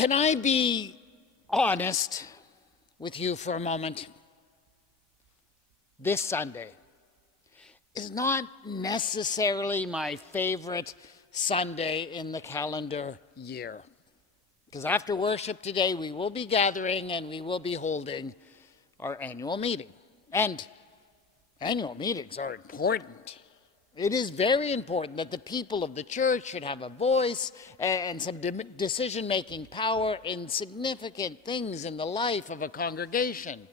Can I be honest with you for a moment? This Sunday is not necessarily my favorite Sunday in the calendar year. Because after worship today, we will be gathering and we will be holding our annual meeting. And annual meetings are important. It is very important that the people of the church should have a voice and some decision-making power in significant things in the life of a congregation.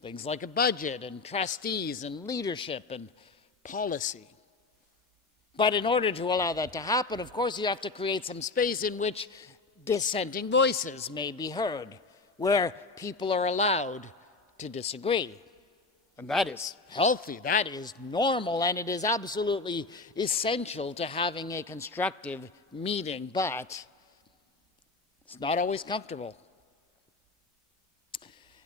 Things like a budget and trustees and leadership and policy. But in order to allow that to happen, of course, you have to create some space in which dissenting voices may be heard, where people are allowed to disagree. And that is healthy, that is normal, and it is absolutely essential to having a constructive meeting, but it's not always comfortable.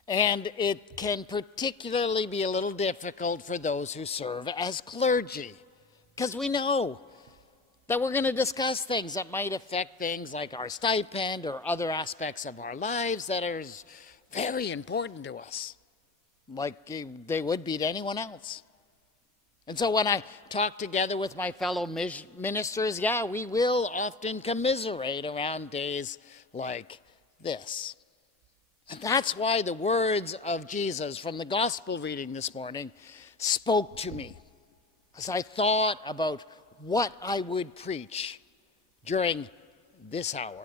And it can particularly be a little difficult for those who serve as clergy, because we know that we're going to discuss things that might affect things like our stipend or other aspects of our lives that are very important to us, like they would be to anyone else. And so when I talk together with my fellow ministers, we will often commiserate around days like this. And that's why the words of Jesus from the gospel reading this morning spoke to me as I thought about what I would preach during this hour.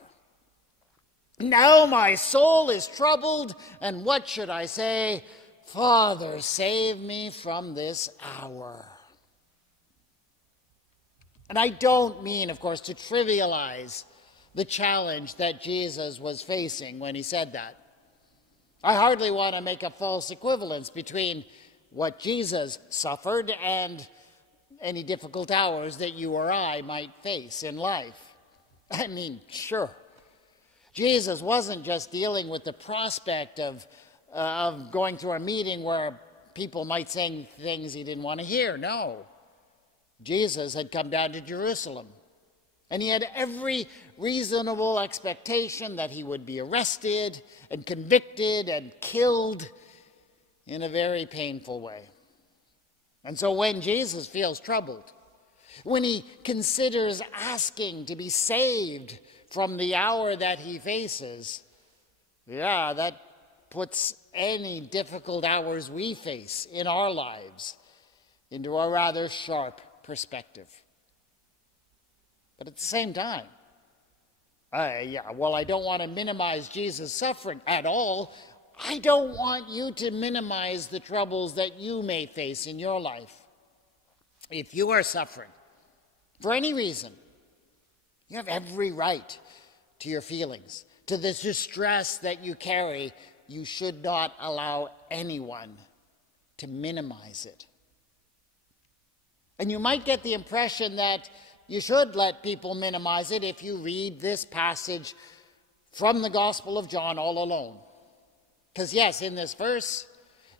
Now my soul is troubled, and what should I say? Father, save me from this hour. And I don't mean, of course, to trivialize the challenge that Jesus was facing when he said that. I hardly want to make a false equivalence between what Jesus suffered and any difficult hours that you or I might face in life. I mean, sure, Jesus wasn't just dealing with the prospect of going through a meeting where people might say things he didn't want to hear. No. Jesus had come down to Jerusalem, and he had every reasonable expectation that he would be arrested and convicted and killed in a very painful way. And so when Jesus feels troubled, when he considers asking to be saved from the hour that he faces, that puts any difficult hours we face in our lives into a rather sharp perspective. But at the same time, I don't want to minimize Jesus' suffering at all. I don't want you to minimize the troubles that you may face in your life. If you are suffering for any reason, you have every right to your feelings, to the distress that you carry. You should not allow anyone to minimize it. And you might get the impression that you should let people minimize it if you read this passage from the Gospel of John all alone. Because yes, in this verse,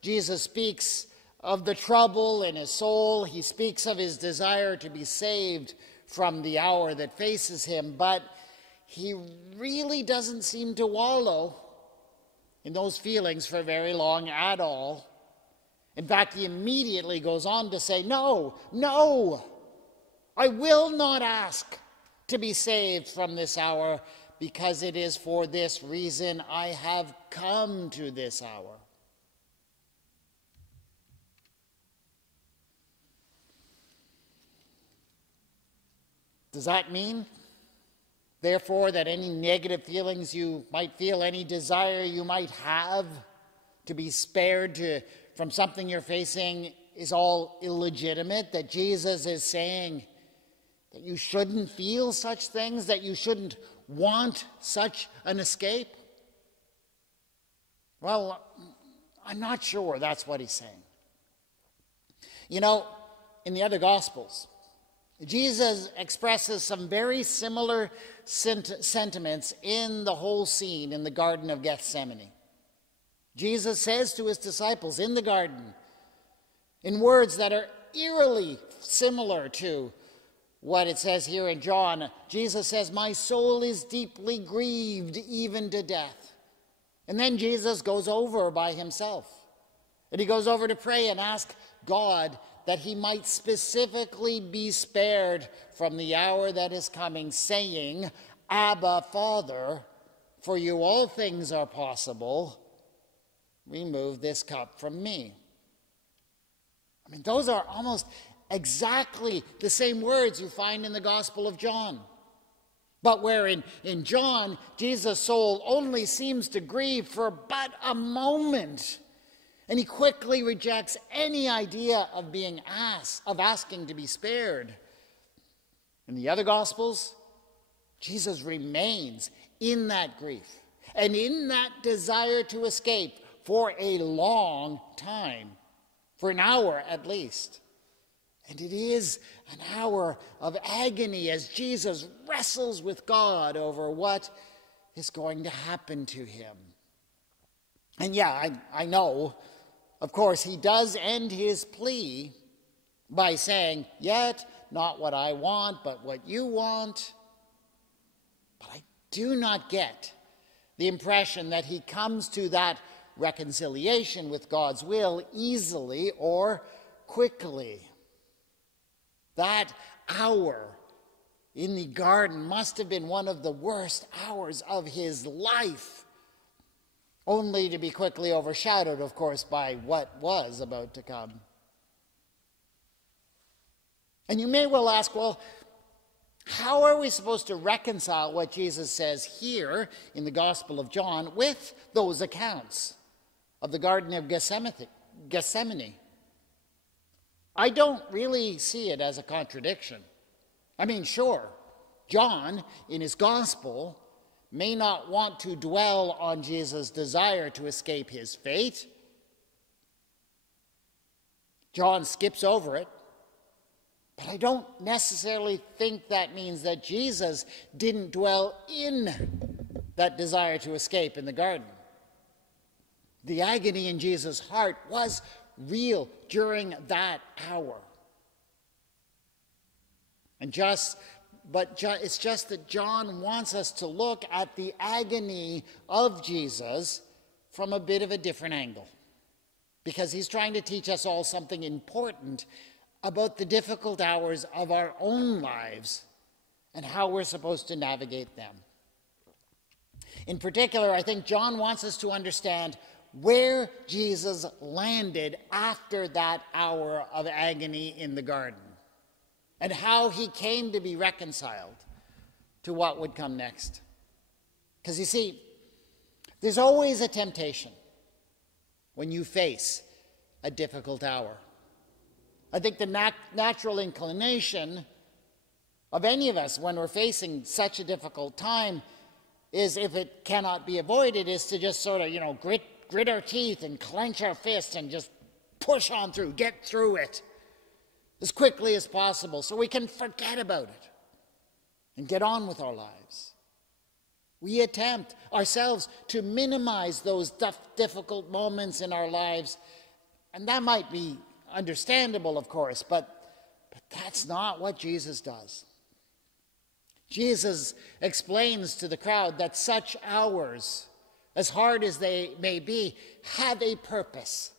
Jesus speaks of the trouble in his soul. He speaks of his desire to be saved from the hour that faces him. But he really doesn't seem to wallow in those feelings for very long at all. In fact, he immediately goes on to say, no, I will not ask to be saved from this hour, because it is for this reason I have come to this hour. Does that mean, therefore, that any negative feelings you might feel, any desire you might have to be spared from something you're facing is all illegitimate? That Jesus is saying that you shouldn't feel such things, that you shouldn't want such an escape? Well, I'm not sure that's what he's saying. You know, in the other Gospels, Jesus expresses some very similar sentiments in the whole scene in the Garden of Gethsemane. Jesus says to his disciples in the garden, in words that are eerily similar to what it says here in John. Jesus says, "My soul is deeply grieved, even to death." And then Jesus goes over by himself. And he goes over to pray and ask God that he might specifically be spared from the hour that is coming, saying, "Abba, Father, for you all things are possible. Remove this cup from me." I mean, those are almost exactly the same words you find in the Gospel of John. But where in John, Jesus' soul only seems to grieve for but a moment, and he quickly rejects any idea of asking to be spared. In the other Gospels, Jesus remains in that grief and in that desire to escape for a long time, for an hour at least. And it is an hour of agony as Jesus wrestles with God over what is going to happen to him. And yeah, I know, of course, he does end his plea by saying, "Yet not what I want, but what you want." But I do not get the impression that he comes to that reconciliation with God's will easily or quickly. That hour in the garden must have been one of the worst hours of his life, only to be quickly overshadowed, of course, by what was about to come. And you may well ask, well, how are we supposed to reconcile what Jesus says here in the Gospel of John with those accounts of the Garden of Gethsemane? I don't really see it as a contradiction. I mean, sure, John, in his Gospel, may not want to dwell on Jesus' desire to escape his fate. John skips over it. But I don't necessarily think that means that Jesus didn't dwell in that desire to escape in the garden. The agony in Jesus' heart was real during that hour. It's just that John wants us to look at the agony of Jesus from a bit of a different angle, because he's trying to teach us all something important about the difficult hours of our own lives and how we're supposed to navigate them. In particular, I think John wants us to understand where Jesus landed after that hour of agony in the garden, and how he came to be reconciled to what would come next. Because you see, there's always a temptation when you face a difficult hour. I think the natural inclination of any of us when we're facing such a difficult time is, if it cannot be avoided, is to just sort of, grit our teeth and clench our fists and just push on through, get through it as quickly as possible so we can forget about it and get on with our lives. We attempt ourselves to minimize those difficult moments in our lives, and that might be understandable, of course, but that's not what Jesus does. Jesus explains to the crowd that such hours, as hard as they may be, have a purpose,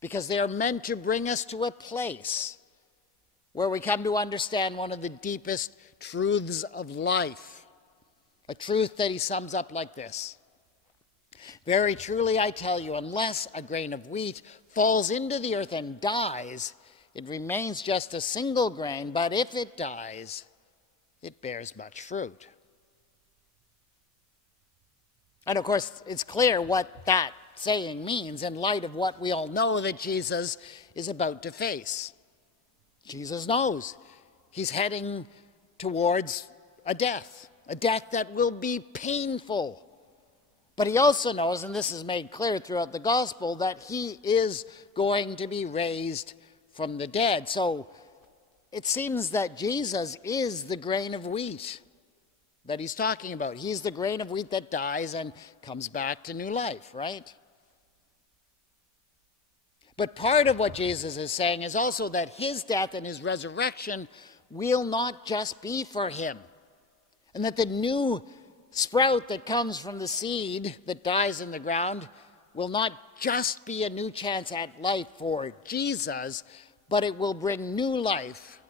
because they are meant to bring us to a place where we come to understand one of the deepest truths of life, a truth that he sums up like this: "Very truly I tell you, unless a grain of wheat falls into the earth and dies, it remains just a single grain, but if it dies, it bears much fruit." And of course, it's clear what that saying means in light of what we all know that Jesus is about to face. Jesus knows he's heading towards a death that will be painful. But he also knows, and this is made clear throughout the gospel, that he is going to be raised from the dead. So it seems that Jesus is the grain of wheat that he's talking about. He's the grain of wheat that dies and comes back to new life, right? But part of what Jesus is saying is also that his death and his resurrection will not just be for him, and that the new sprout that comes from the seed that dies in the ground will not just be a new chance at life for Jesus, but it will bring new life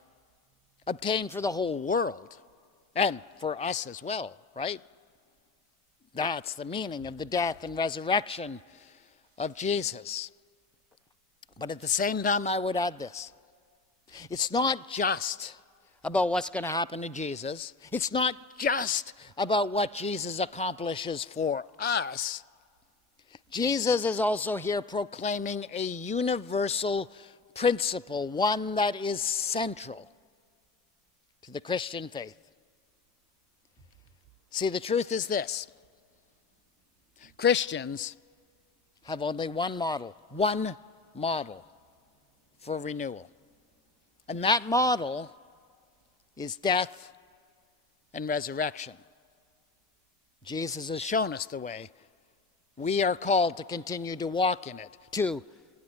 obtained for the whole world and for us as well, right? That's the meaning of the death and resurrection of Jesus. But at the same time, I would add this. It's not just about what's going to happen to Jesus. It's not just about what Jesus accomplishes for us. Jesus is also here proclaiming a universal principle, one that is central to the Christian faith. See, the truth is this. Christians have only one model for renewal. And that model is death and resurrection. Jesus has shown us the way. We are called to continue to walk in it, to,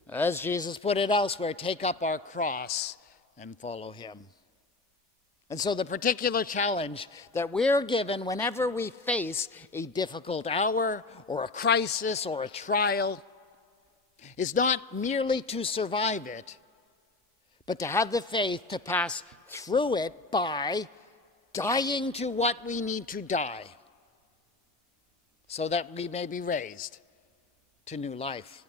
as Jesus put it elsewhere, take up our cross and follow him. And so the particular challenge that we're given whenever we face a difficult hour or a crisis or a trial is not merely to survive it, but to have the faith to pass through it by dying to what we need to die so that we may be raised to new life.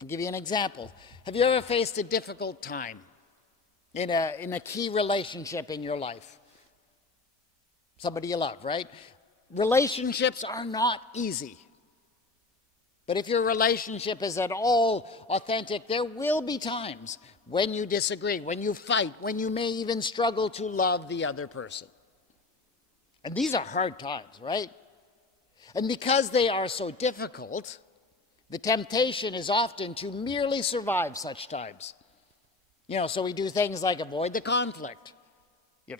I'll give you an example. Have you ever faced a difficult time in a key relationship in your life? Somebody you love, right? Relationships are not easy. But if your relationship is at all authentic, there will be times when you disagree, when you fight, when you may even struggle to love the other person. And these are hard times, right? And because they are so difficult, the temptation is often to merely survive such times. So we do things like avoid the conflict.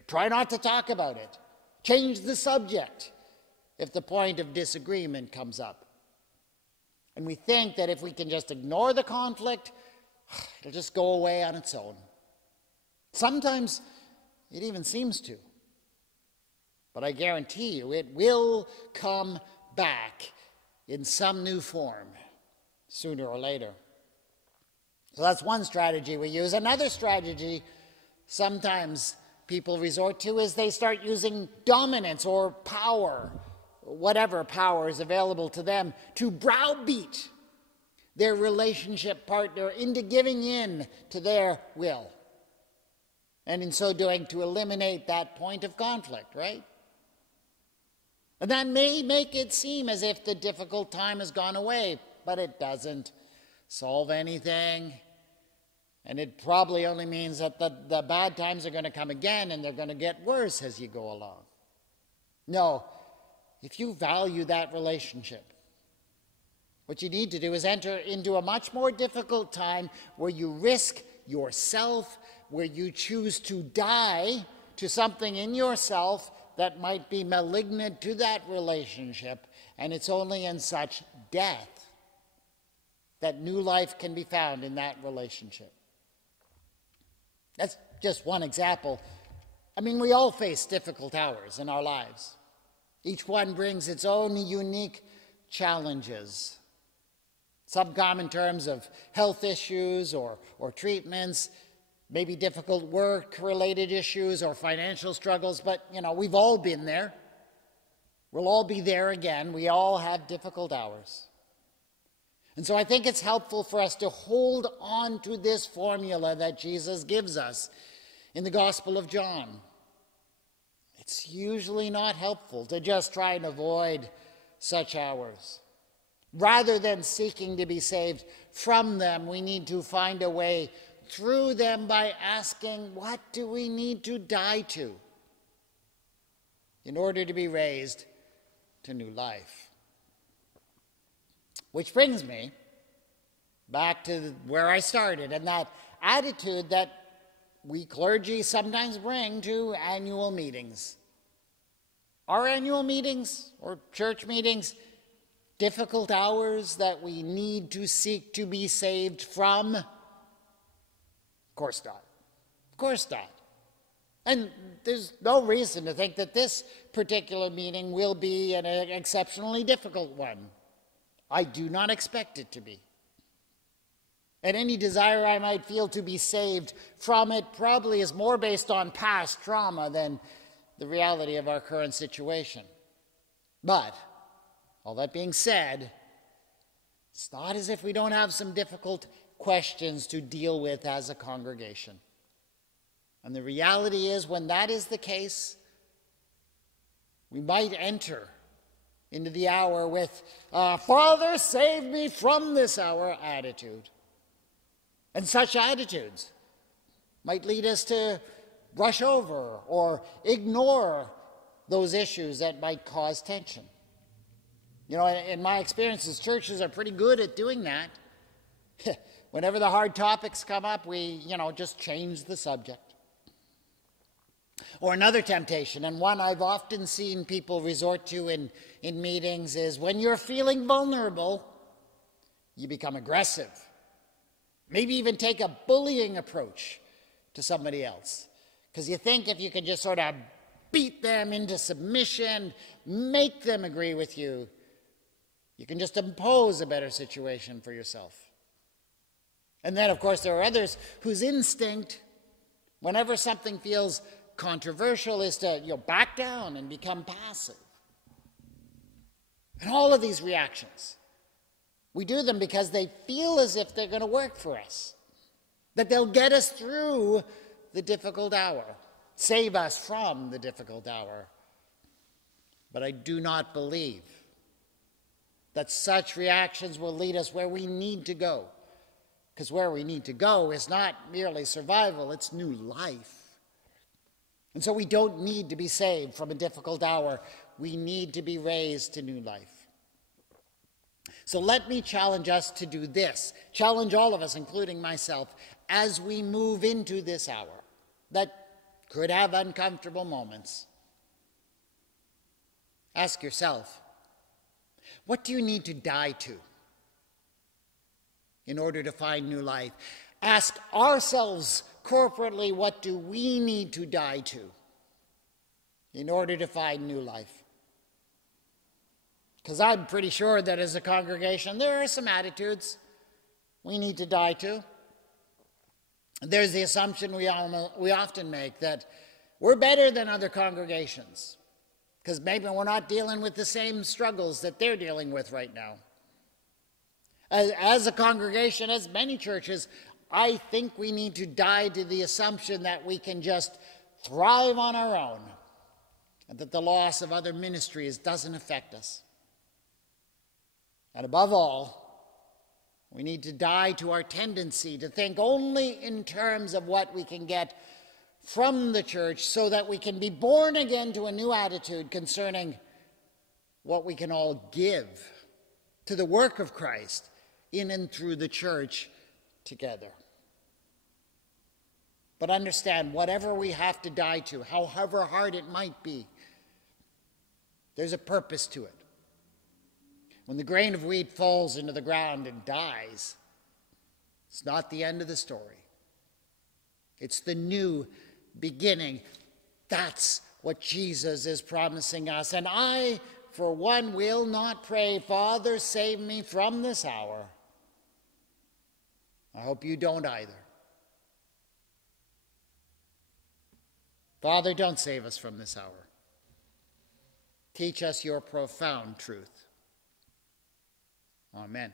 Try not to talk about it. Change the subject if the point of disagreement comes up. And we think that if we can just ignore the conflict, it'll just go away on its own. Sometimes it even seems to. But I guarantee you it will come back in some new form sooner or later. So that's one strategy we use. Another strategy sometimes people resort to is they start using dominance or power, whatever power is available to them, to browbeat their relationship partner into giving in to their will. And in so doing, to eliminate that point of conflict, right? And that may make it seem as if the difficult time has gone away, but it doesn't solve anything. And it probably only means that the bad times are going to come again, and they're going to get worse as you go along. No, if you value that relationship, what you need to do is enter into a much more difficult time where you risk yourself, where you choose to die to something in yourself that might be malignant to that relationship, and it's only in such death that new life can be found in that relationship. That's just one example. I mean, we all face difficult hours in our lives. Each one brings its own unique challenges. Some come in terms of health issues or treatments, maybe difficult work-related issues or financial struggles, but, we've all been there. We'll all be there again. We all have difficult hours. And so I think it's helpful for us to hold on to this formula that Jesus gives us in the Gospel of John. It's usually not helpful to just try and avoid such hours. Rather than seeking to be saved from them, we need to find a way through them by asking, what do we need to die to in order to be raised to new life? Which brings me back to where I started, and that attitude that we clergy sometimes bring to annual meetings. Are annual meetings or church meetings difficult hours that we need to seek to be saved from? Of course not. course not. And there's no reason to think that this particular meeting will be an exceptionally difficult one. I do not expect it to be. And any desire I might feel to be saved from it probably is more based on past trauma than the reality of our current situation. But, all that being said, it's not as if we don't have some difficult questions to deal with as a congregation. And the reality is, when that is the case, we might enter into the hour with, Father, save me from this hour attitude. And such attitudes might lead us to brush over or ignore those issues that might cause tension. You know, in my experiences, churches are pretty good at doing that. Whenever the hard topics come up, we, just change the subject. Or another temptation, and one I've often seen people resort to in meetings, is when you're feeling vulnerable, you become aggressive. Maybe even take a bullying approach to somebody else. Because you think if you can just sort of beat them into submission, make them agree with you, you can just impose a better situation for yourself. And then, of course, there are others whose instinct, whenever something feels controversial, is to back down and become passive. And all of these reactions, we do them because they feel as if they're going to work for us, that they'll get us through the difficult hour, save us from the difficult hour. But I do not believe that such reactions will lead us where we need to go, because where we need to go is not merely survival, it's new life. And so we don't need to be saved from a difficult hour. We need to be raised to new life. So let me challenge us to do this, challenge all of us, including myself, as we move into this hour that could have uncomfortable moments. Ask yourself, what do you need to die to in order to find new life? Ask ourselves corporately, what do we need to die to in order to find new life? Because I'm pretty sure that as a congregation, there are some attitudes we need to die to. There's the assumption we often make that we're better than other congregations because maybe we're not dealing with the same struggles that they're dealing with right now. As a congregation, as many churches, I think we need to die to the assumption that we can just thrive on our own and that the loss of other ministries doesn't affect us. And above all, we need to die to our tendency to think only in terms of what we can get from the church so that we can be born again to a new attitude concerning what we can all give to the work of Christ in and through the church together. But understand, whatever we have to die to, however hard it might be, there's a purpose to it. When the grain of wheat falls into the ground and dies, it's not the end of the story. It's the new beginning. That's what Jesus is promising us. And I, for one, will not pray, Father, save me from this hour. I hope you don't either. Father, don't save us from this hour. Teach us your profound truth. Amen.